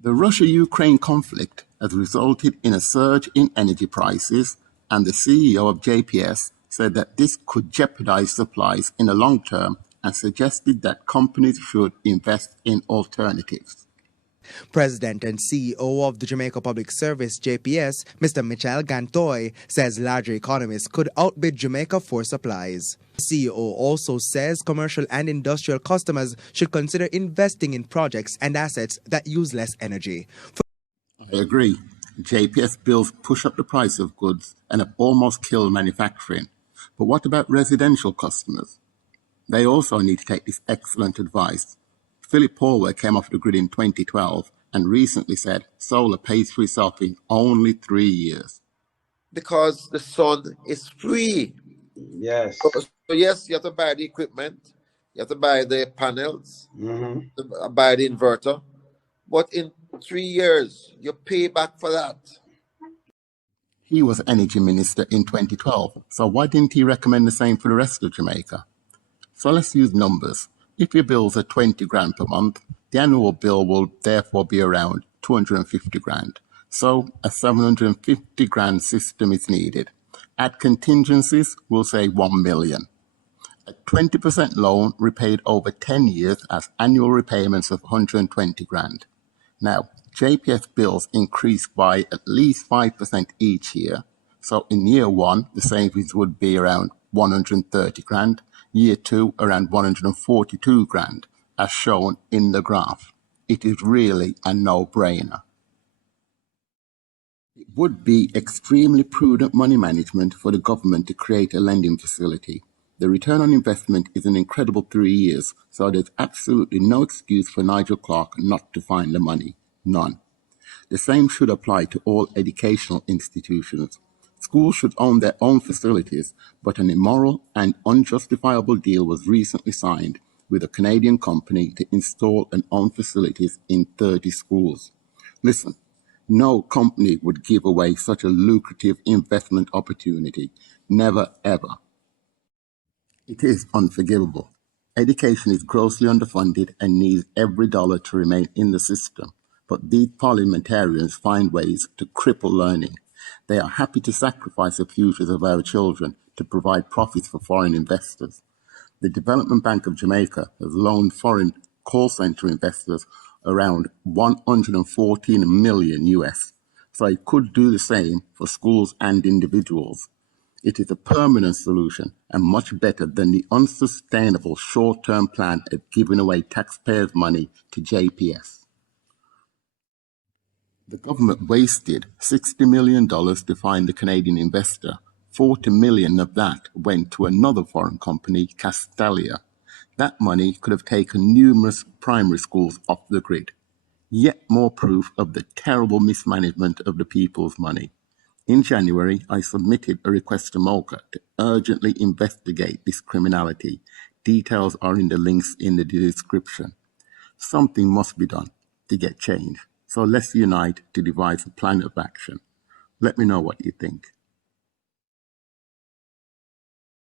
The Russia-Ukraine conflict has resulted in a surge in energy prices, and the CEO of JPS said that this could jeopardize supplies in the long term and suggested that companies should invest in alternatives. President and CEO of the Jamaica Public Service, JPS, Mr. Michael Gantoy, says larger economies could outbid Jamaica for supplies. The CEO also says commercial and industrial customers should consider investing in projects and assets that use less energy. I agree. JPS bills push up the price of goods and have almost killed manufacturing. But what about residential customers? They also need to take this excellent advice. Philip Paulware came off the grid in 2012 and recently said solar pays for itself in only 3 years. Because the sun is free. Yes. So yes, you have to buy the equipment, you have to buy the panels, buy the inverter, but in 3 years, you pay back for that. He was Energy Minister in 2012, so why didn't he recommend the same for the rest of Jamaica? So let's use numbers. If your bills are 20 grand per month, the annual bill will therefore be around 250 grand. So a 750 grand system is needed. Add contingencies, we'll say 1 million. A 20% loan repaid over 10 years has annual repayments of 120 grand. Now, JPS bills increase by at least 5% each year. So in year one, the savings would be around 130 grand. Year two, around 142 grand, as shown in the graph. It is really a no-brainer. It would be extremely prudent money management for the government to create a lending facility. The return on investment is an incredible 3 years, so there's absolutely no excuse for Nigel Clark not to find the money. None. The same should apply to all educational institutions. Schools should own their own facilities, but an immoral and unjustifiable deal was recently signed with a Canadian company to install and own facilities in 30 schools. Listen, no company would give away such a lucrative investment opportunity. Never, ever. It is unforgivable. Education is grossly underfunded and needs every dollar to remain in the system. But these parliamentarians find ways to cripple learning. They are happy to sacrifice the futures of our children to provide profits for foreign investors. The Development Bank of Jamaica has loaned foreign call center investors around 114 million US, so it could do the same for schools and individuals. It is a permanent solution and much better than the unsustainable short-term plan of giving away taxpayers' money to JPS. The government wasted $60 million to find the Canadian investor. 40 million of that went to another foreign company, Castalia. That money could have taken numerous primary schools off the grid. Yet more proof of the terrible mismanagement of the people's money. In January, I submitted a request to MOCA to urgently investigate this criminality. Details are in the links in the description. Something must be done to get change. So let's unite to devise a plan of action. Let me know what you think.